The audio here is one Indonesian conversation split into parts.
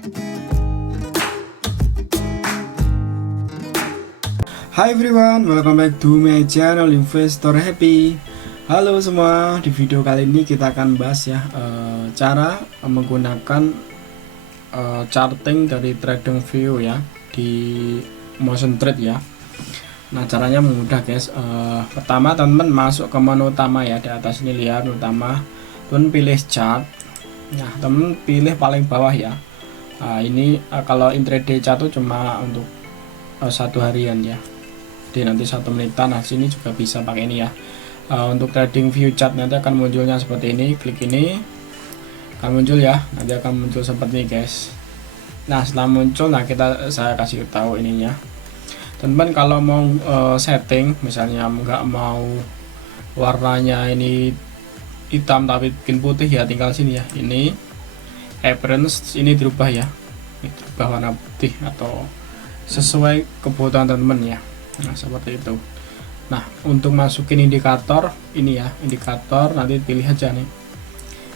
Hi everyone, welcome back to my channel Investor Happy. Halo semua, di video kali ini kita akan bahas ya cara menggunakan charting dari TradingView ya di motion trade ya. Nah caranya mudah guys. Pertama teman-teman masuk ke menu utama ya, di atas ini lihat utama, teman pilih chart. Nah teman pilih paling bawah ya. Ini kalau intraday chart itu cuma untuk satu harian ya. Jadi nanti 1 menitan. Nah sini juga bisa pakai ini ya. Untuk TradingView chart nanti akan munculnya seperti ini. Klik ini akan muncul ya. Nanti akan muncul seperti ini guys. Nah setelah muncul, nah saya kasih tahu ininya. Teman-teman kalau mau setting, misalnya nggak mau warnanya ini hitam tapi bikin putih ya, tinggal sini ya. Ini appearance ini dirubah ya. Ini dirubah warna putih atau sesuai kebutuhan teman-teman ya. Nah seperti itu. Nah untuk masukin indikator ini ya, indikator nanti pilih aja nih,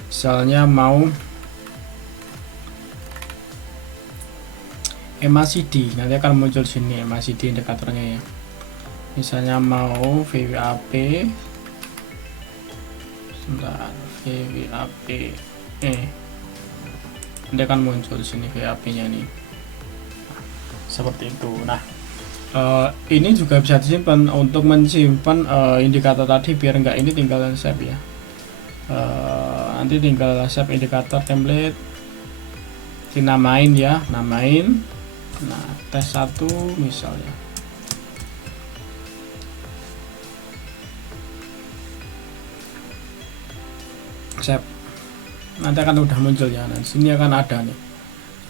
misalnya mau MACD, nanti akan muncul sini MACD indikatornya ya. Misalnya mau VWAP, sebentar, VWAP nanti akan muncul di sini VWAP nya nih. Nah, seperti itu. Nah ini juga bisa disimpan untuk menyimpan indikator tadi, biar enggak ini tinggal save ya. Nanti tinggal save indikator template, dinamain ya, namain. Nah tes 1 misalnya. Save. Nanti akan udah muncul ya. Nah sini akan ada nih.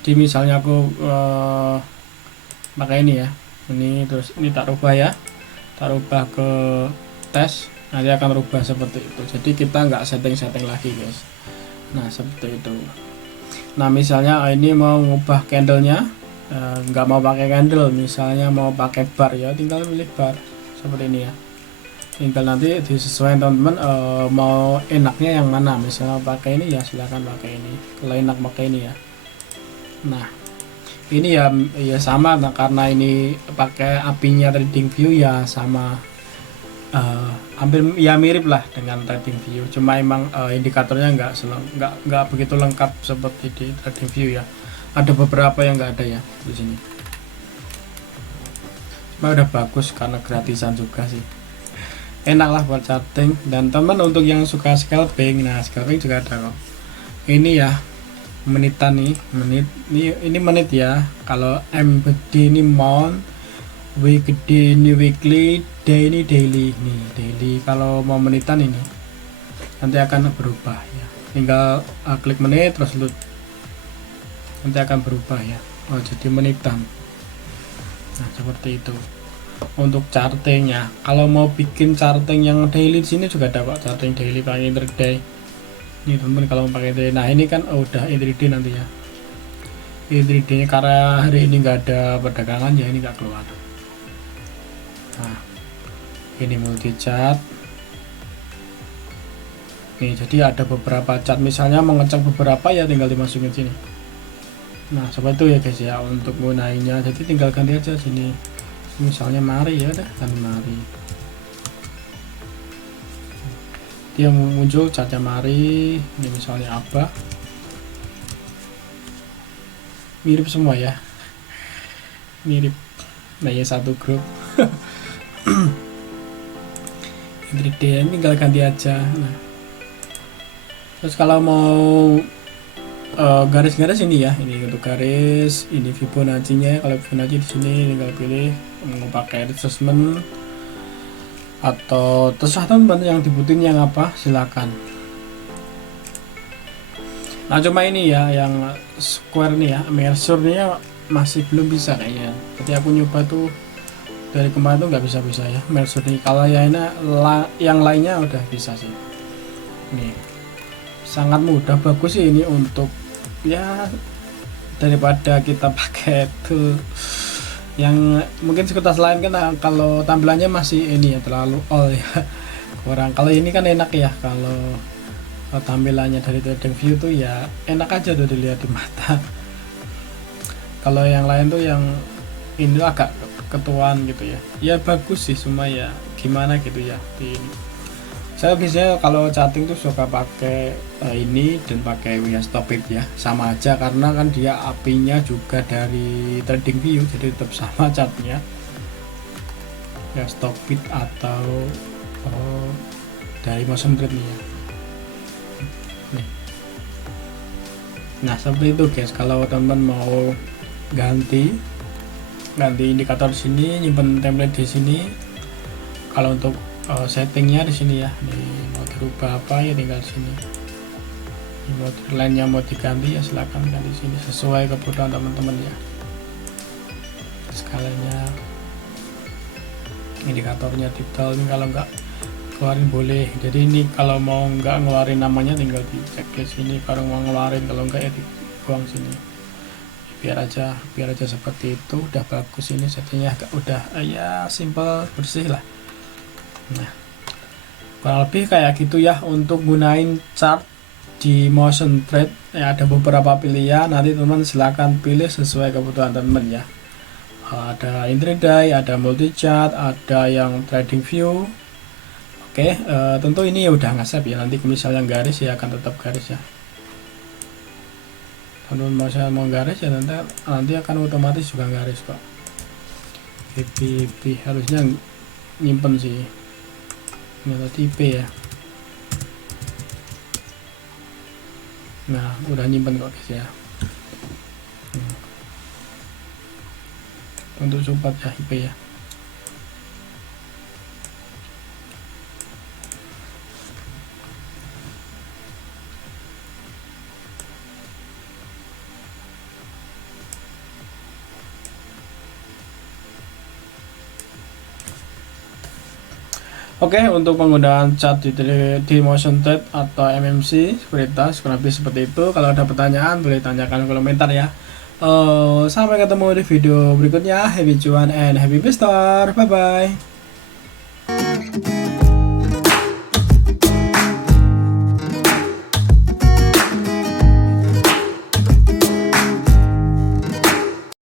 Jadi misalnya aku pakai ini ya. Ini terus ini tak rubah ya, tak rubah ke tes, nanti akan rubah seperti itu. Jadi kita nggak setting lagi guys. Nah seperti itu. Nah misalnya ini mau ngubah candlenya, nggak mau pakai candle, misalnya mau pakai bar ya, tinggal pilih bar seperti ini ya. Tinggal nanti disesuaikan teman-teman mau enaknya yang mana. Misalnya pakai ini ya silahkan pakai ini, kalau enak pakai ini ya. Nah ini ya sama, nah, karena ini pakai apinya TradingView ya sama, hampir ya mirip lah dengan TradingView, cuma emang indikatornya nggak begitu lengkap seperti di TradingView ya. Ada beberapa yang nggak ada ya di sini. Cuma udah bagus karena gratisan juga sih, enak lah buat charting. Dan teman untuk yang suka scalping, nah scalping juga ada kok. Ini ya menitan nih, ini menit ya. Kalau M gede ini month, W gede ini weekly, D ini daily nih, daily. Kalau mau menitan ini nanti akan berubah ya, tinggal klik menit terus load, nanti akan berubah ya. Oh jadi menitan. Nah seperti itu untuk chartingnya. Kalau mau bikin charting yang daily di sini juga ada pak, charting daily pakai intraday. Ini teman-teman kalau pakai intraday. Nah ini kan udah intraday nanti ya. Intraday nya karena hari ini nggak ada perdagangan ya, ini nggak keluar. Nah ini multi chart. Nih jadi ada beberapa chart, misalnya mengecek beberapa ya tinggal dimasukin sini. Nah seperti itu ya guys ya untuk menggunakannya. Jadi tinggal ganti aja sini, misalnya mari ya udah kan mari, dia muncul chartnya mari. Ini misalnya apa, mirip semua ya, mirip. Nah ya satu grup. Intraday ini tinggal ganti aja. Nah terus kalau mau garis-garis ini ya, ini untuk garis, ini Fibonacci nya. Kalau Fibonacci di sini tinggal pilih mau pakai adjustment atau terserah teman yang dibutuhin yang apa, silakan. Nah cuma ini ya yang square nih ya, measure nya masih belum bisa kayaknya. Jadi aku nyoba tuh dari kemarin tuh nggak bisa ya measure nih. Kalau yang lainnya udah bisa sih. Nih sangat mudah, bagus sih ini untuk ya, daripada kita pakai tool yang mungkin sekitar lain kan kalau tampilannya masih ini ya terlalu all ya, kurang. Kalau ini kan enak ya, kalau tampilannya dari TradingView tuh ya enak aja tuh dilihat di mata. Kalau yang lain tuh yang ini agak ketuaan gitu ya. Ya bagus sih, cuma ya gimana gitu ya di ini. Saya biasanya kalau chatting tuh suka pakai ini dan pakai Stopit ya, sama aja karena kan dia API-nya juga dari TradingView, jadi tetap sama chatnya ya, Stopit atau dari Motion Trade nih ya. Nih. Nah seperti itu guys, kalau teman-teman mau ganti indikator di sini, nyimpen template di sini. Kalau untuk settingnya di sini ya, nih mau dirubah apa ya tinggal di sini. Mau lainnya mau diganti ya silakan ganti di sini sesuai kebutuhan teman-teman ya. Skalanya, indikatornya detail ini kalau enggak keluarin boleh. Jadi ini kalau mau enggak ngeluarin namanya tinggal di checklist ini, kalau mau ngeluarin, kalau enggak ya dibuang sini. Biar aja seperti itu. Udah bagus ini settingnya, udah ya simple, bersih lah. Nah kurang lebih kayak gitu ya untuk gunain chart di Motion Trade ya. Ada beberapa pilihan, nanti teman silahkan pilih sesuai kebutuhan teman ya. Ada intraday, ada multi chart, ada yang TradingView. Oke, tentu ini udah ngasep ya, nanti misalnya garis ya akan tetap garis ya. Kalau mau garis ya nanti akan otomatis juga garis kok. IP harusnya nyimpen sih. Ini tadi IP ya. Nah udah nyimpen kok guys ya. Untuk support ya IP ya. Oke, untuk penggunaan chart di Motion Trade atau MMC sekuritas kurang lebih seperti itu. Kalau ada pertanyaan boleh tanyakan di komentar ya. Sampai ketemu di video berikutnya. Happy cuan and happy investor. Bye bye.